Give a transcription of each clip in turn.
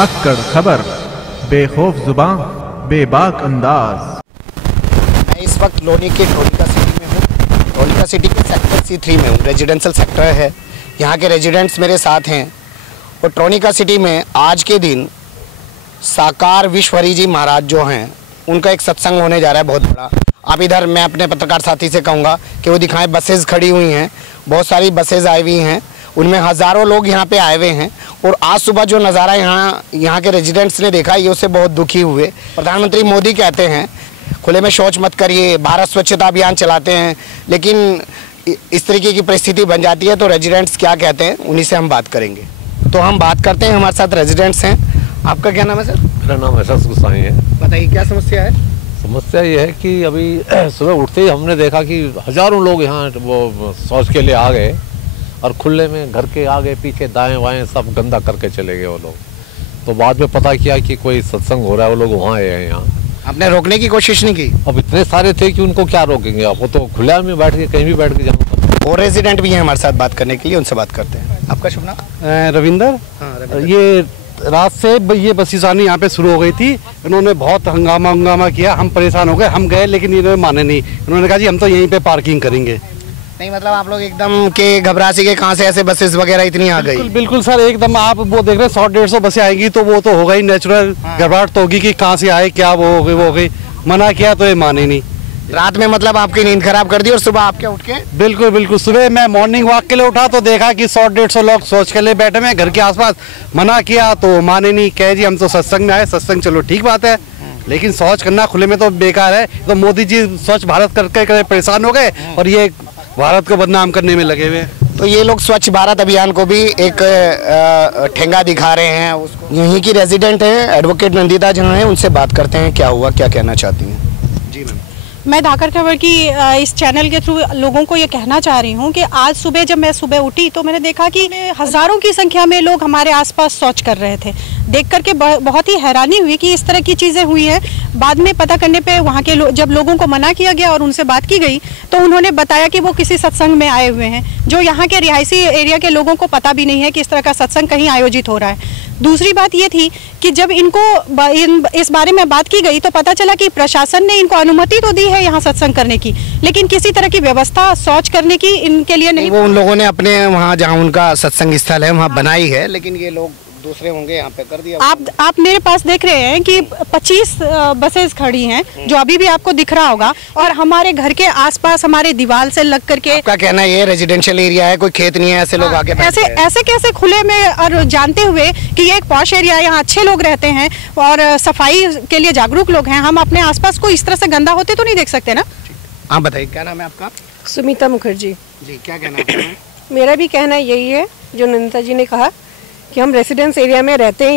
धाकड़ खबर, बेखौफ जुबान, बेबाक अंदाज। मैं इस वक्त लोनी के ट्रोनिका सिटी में हूँ। ट्रोनिका सिटी के सेक्टर C3 में हूँ। रेजिडेंशियल सेक्टर है। यहाँ के रेजिडेंट्स मेरे साथ हैं। और ट्रोनिका सिटी में आज के दिन साकार विश्वहरि जी महाराज जो हैं, उनका एक सत्संग होने जा रहा है बहुत बड़ा। आप इधर मैं अपने पत्रकार साथी से कहूँगा कि वो दिखाएं, बसेस खड़ी हुई हैं, बहुत सारी बसेस आई हुई हैं, उनमें हज़ारों लोग यहाँ पे आए हुए हैं। और आज सुबह जो नज़ारा यहाँ के रेजिडेंट्स ने देखा, ये उससे बहुत दुखी हुए। प्रधानमंत्री मोदी कहते हैं खुले में शौच मत करिए, भारत स्वच्छता अभियान चलाते हैं, लेकिन इस तरीके की परिस्थिति बन जाती है तो रेजिडेंट्स क्या कहते हैं, उन्हीं से हम बात करेंगे। तो हम बात करते हैं, हमारे साथ रेजिडेंट्स हैं। आपका क्या नाम है सर? मेरा नाम एहसास गुसाई है। बताइए क्या समस्या है? समस्या ये है कि अभी सुबह उठते ही हमने देखा कि हजारों लोग यहाँ वो शौच के लिए आ गए और खुले में घर के आगे पीछे दाएं बाएं सब गंदा करके चले गए वो लोग। तो बाद में पता किया कि कोई सत्संग हो रहा है, वो लोग वहाँ आए हैं। यहाँ आपने रोकने की कोशिश नहीं की? अब इतने सारे थे कि उनको क्या रोकेंगे आप, वो तो खुले में बैठ के कहीं भी बैठ के जाओ। और रेजिडेंट भी हैं हमारे साथ बात करने के लिए, उनसे बात करते हैं। आपका शुभ नाम? रविंदर। हाँ, ये रात से ये बसें आनी यहाँ पे शुरू हो गई थी। इन्होंने बहुत हंगामा किया, हम परेशान हो गए, हम गए लेकिन इन्होंने माने नहीं। इन्होंने कहा जी हम तो यहीं पे पार्किंग करेंगे। नहीं मतलब आप लोग एकदम के घबरा सी के कहाँ से ऐसे बसेस वगैरह इतनी आ गई? बिल्कुल सर, एकदम आप वो देख रहे हैं 100-150 बसें आएंगी तो वो तो होगा ही, नेचुरल घबराहट तो होगी कि कहाँ से आए, क्या वो हो गई। मना किया तो ये माने नहीं। रात में मतलब आपकी नींद खराब कर दी और सुबह आपके उठ के? बिल्कुल सुबह मैं मॉर्निंग वॉक के लिए उठा तो देखा कि 100-150 लोग सोच के लिए बैठे हुए घर के आसपास। मना किया तो माने नहीं, कहे जी हम तो सत्संग में आए। सत्संग चलो ठीक बात है, लेकिन शौच करना खुले में तो बेकार है। तो मोदी जी स्वच्छ भारत करके परेशान हो गए और ये भारत को बदनाम करने में लगे हुए। तो ये लोग स्वच्छ भारत अभियान को भी एक ठेंगा दिखा रहे हैं उसको। यहीं की रेजिडेंट है एडवोकेट नंदिता जहाँ है, उनसे बात करते हैं क्या हुआ, क्या कहना चाहती हैं। जी मैम। मैं धाकड़ खबर की इस चैनल के थ्रू लोगों को ये कहना चाह रही हूँ कि आज सुबह जब मैं सुबह उठी तो मैंने देखा कि हज़ारों की संख्या में लोग हमारे आसपास शौच कर रहे थे। देख करके बहुत ही हैरानी हुई कि इस तरह की चीज़ें हुई हैं। बाद में पता करने पे वहाँ के जब लोगों को मना किया गया और उनसे बात की गई तो उन्होंने बताया कि वो किसी सत्संग में आए हुए हैं, जो यहाँ के रिहायशी एरिया के लोगों को पता भी नहीं है कि इस तरह का सत्संग कहीं आयोजित हो रहा है। दूसरी बात ये थी कि जब इनको इस बारे में बात की गई तो पता चला कि प्रशासन ने इनको अनुमति तो दी है यहाँ सत्संग करने की, लेकिन किसी तरह की व्यवस्था शौच करने की इनके लिए नहीं। वो उन लोगों ने अपने वहाँ जहाँ उनका सत्संग स्थल है वहाँ बनाई है, लेकिन ये लोग दूसरे होंगे यहाँ पे कर दिया। आप मेरे पास देख रहे हैं कि 25 बसेस खड़ी हैं जो अभी भी आपको दिख रहा होगा, और हमारे घर के आसपास हमारे दीवार से लग करके। आपका कहना ये रेजिडेंशियल एरिया है, कोई खेत नहीं है, ऐसे लोग आके ऐसे कैसे खुले में, और जानते हुए कि ये एक पॉश एरिया है, यहाँ अच्छे लोग रहते हैं और सफाई के लिए जागरूक लोग हैं, हम अपने आसपास को इस तरह से गंदा होते तो नहीं देख सकते ना। आप बताइए क्या नाम है आपका? सुमिता मुखर्जी जी। क्या कहना है? मेरा भी कहना यही है जो नंदिता जी ने कहा कि हम रेसिडेंस एरिया में रहते हैं।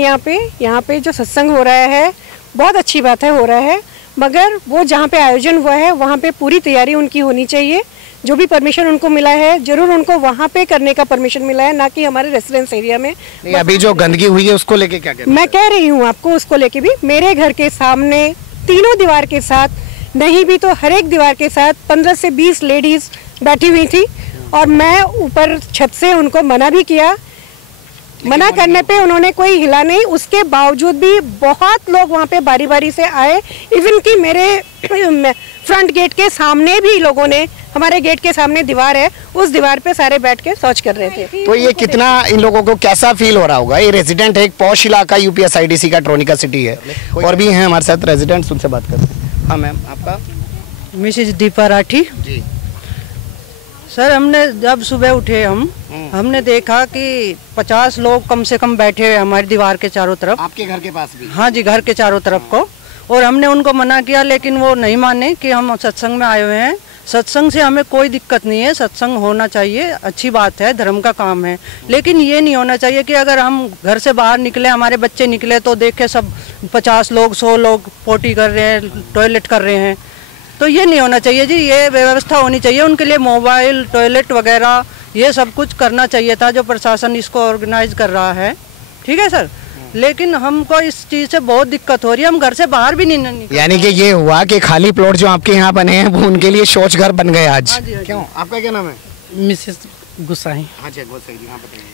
यहाँ पे जो सत्संग हो रहा है बहुत अच्छी बात है, हो रहा है, मगर वो जहाँ पे आयोजन हुआ है वहाँ पे पूरी तैयारी उनकी होनी चाहिए। जो भी परमिशन उनको मिला है जरूर उनको वहाँ पे करने का परमिशन मिला है, ना कि हमारे रेसिडेंस एरिया में। अभी जो गंदगी हुई है उसको लेके क्या कहते हैं? मैं कह रही हूँ आपको, उसको लेके भी मेरे घर के सामने तीनों दीवार के साथ, नहीं भी तो हर एक दीवार के साथ 15 से 20 लेडीज बैठी हुई थी और मैं ऊपर छत से उनको मना भी किया। मना करने पे उन्होंने कोई हिला नहीं, उसके बावजूद भी बहुत लोग वहाँ पे बारी बारी से आए। इवन कि मेरे फ्रंट गेट के सामने भी लोगों ने, हमारे गेट के सामने दीवार है, उस दीवार पे सारे बैठ के शौच कर रहे थे। तो ये कितना इन लोगों को कैसा फील हो रहा होगा? ये रेजिडेंट है, एक पॉश इलाका UPSIDC का ट्रोनिका सिटी है, और भी हैं हमारे साथ रेजिडेंट्स, उनसे बात करते हैं। हाँ मैम, आपका? मिसेज दीपा राठी जी। सर, हमने जब सुबह उठे हमने देखा कि 50 लोग कम से कम बैठे हुए हमारी दीवार के चारों तरफ। आपके घर के पास भी? हाँ जी, घर के चारों तरफ को। और हमने उनको मना किया लेकिन वो नहीं माने कि हम सत्संग में आए हुए हैं। सत्संग से हमें कोई दिक्कत नहीं है, सत्संग होना चाहिए, अच्छी बात है, धर्म का काम है, लेकिन ये नहीं होना चाहिए कि अगर हम घर से बाहर निकले, हमारे बच्चे निकले तो देखे सब 50 लोग 100 लोग पोटी कर रहे हैं, टॉयलेट कर रहे हैं। तो ये नहीं होना चाहिए जी, ये व्यवस्था होनी चाहिए उनके लिए, मोबाइल, टॉयलेट वगैरह ये सब कुछ करना चाहिए था जो प्रशासन इसको ऑर्गेनाइज कर रहा है। ठीक है सर, लेकिन हमको इस चीज़ से बहुत दिक्कत हो रही है, हम घर से बाहर भी नहीं। यानी कि ये हुआ कि खाली प्लॉट जो आपके यहाँ बने हैं वो उनके लिए शौच घर बन गए आज। क्यों? आपका क्या नाम है? मिसेस गुसाई। हाँ जी, गुसाई जी, हाँ बताइए।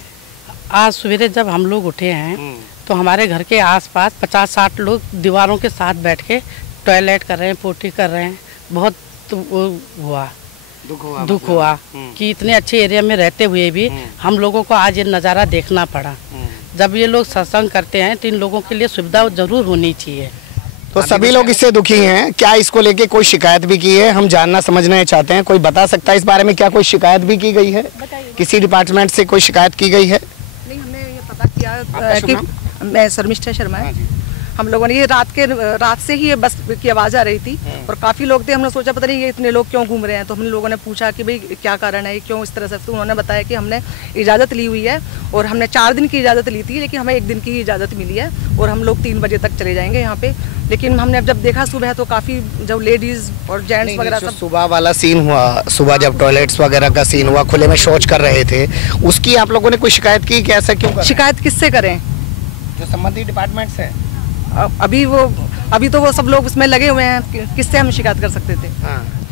आज सवेरे जब हम लोग उठे हैं तो हमारे घर के आसपास 50-60 लोग दीवारों के साथ बैठ के टॉयलेट कर रहे हैं, पोटी कर रहे हैं। बहुत दुख हुआ कि इतने अच्छे एरिया में रहते हुए भी हम लोगों को आज ये नज़ारा देखना पड़ा। जब ये लोग सत्संग करते हैं तो इन लोगों के लिए सुविधा जरूर होनी चाहिए। तो सभी लोग इससे दुखी हैं। क्या इसको लेके कोई शिकायत भी की है? हम जानना समझना चाहते हैं, कोई बता सकता है इस बारे में? क्या कोई शिकायत भी की गई है? किसी डिपार्टमेंट से कोई शिकायत की गई है? नहीं, हमने ये पता किया कि मैं शर्मिष्ठा शर्मा है। हम लोगों ने ये रात से ही ये बस की आवाज़ आ रही थी और काफ़ी लोग थे। हमने सोचा पता नहीं ये इतने लोग क्यों घूम रहे हैं, तो हम लोगों ने पूछा कि भाई क्या कारण है, क्यों इस तरह से। तो उन्होंने बताया कि हमने इजाज़त ली हुई है और हमने 4 दिन की इजाज़त ली थी, लेकिन हमें 1 दिन की इजाज़त मिली है और हम लोग 3 बजे तक चले जाएंगे यहाँ पे। लेकिन हमने जब देखा सुबह तो काफ़ी जब लेडीज़ और जेंट्स वगैरह सब सुबह वाला सीन हुआ, सुबह जब टॉयलेट्स वगैरह का सीन हुआ, खुले में शौच कर रहे थे, उसकी आप लोगों ने कोई शिकायत की कि ऐसा क्यों? शिकायत किससे करें? जो संबंधित डिपार्टमेंट से। अभी तो वो सब लोग उसमें लगे हुए हैं, किससे हम शिकायत कर सकते थे?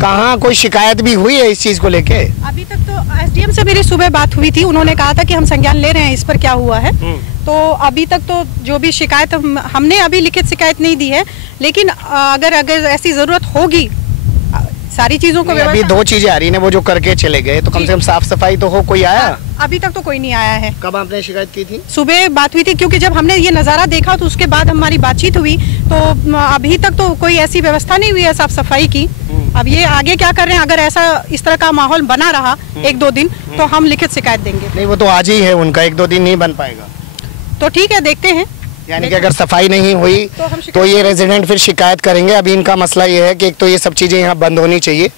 कहाँ कोई शिकायत भी हुई है इस चीज़ को लेके? अभी तक तो एसडीएम से मेरी सुबह बात हुई थी, उन्होंने कहा था कि हम संज्ञान ले रहे हैं इस पर क्या हुआ है। तो अभी तक तो जो भी शिकायत हमने अभी लिखित शिकायत नहीं दी है, लेकिन अगर ऐसी ज़रूरत होगी सारी चीज़ों को। अभी 2 चीज़ें आ रही हैं, वो जो करके चले गए, तो कम से कम साफ सफाई तो हो। कोई आया? अभी तक तो कोई नहीं आया है। कब आपने शिकायत की थी? सुबह बात हुई थी, क्योंकि जब हमने ये नज़ारा देखा तो उसके बाद हमारी बातचीत हुई। तो अभी तक तो कोई ऐसी व्यवस्था नहीं हुई है साफ सफाई की। अब ये आगे क्या कर रहे हैं, अगर ऐसा इस तरह का माहौल बना रहा 1-2 दिन तो हम लिखित शिकायत देंगे। नहीं, वो तो आज ही है उनका, 1-2 दिन नहीं बन पाएगा। तो ठीक है, देखते हैं। यानी कि अगर सफाई नहीं हुई तो ये रेजिडेंट फिर शिकायत करेंगे। अभी इनका मसला ये है कि एक तो ये सब चीज़ें यहाँ बंद होनी चाहिए।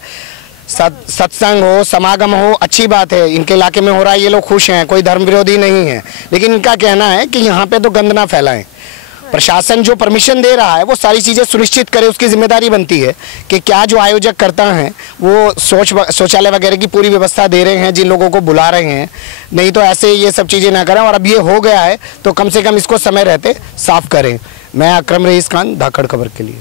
सत्संग हो, समागम हो, अच्छी बात है, इनके इलाके में हो रहा है, ये लोग खुश हैं, कोई धर्म विरोधी नहीं है। लेकिन इनका कहना है कि यहाँ पे तो गंद ना फैलाएं। प्रशासन जो परमिशन दे रहा है वो सारी चीज़ें सुनिश्चित करे, उसकी जिम्मेदारी बनती है कि क्या जो आयोजक करता है वो शौचालय वगैरह की पूरी व्यवस्था दे रहे हैं, जिन लोगों को बुला रहे हैं। नहीं तो ऐसे ये सब चीज़ें ना करें। और अब ये हो गया है तो कम से कम इसको समय रहते साफ करें। मैं अकरम रईस खान, धाकड़ खबर के लिए।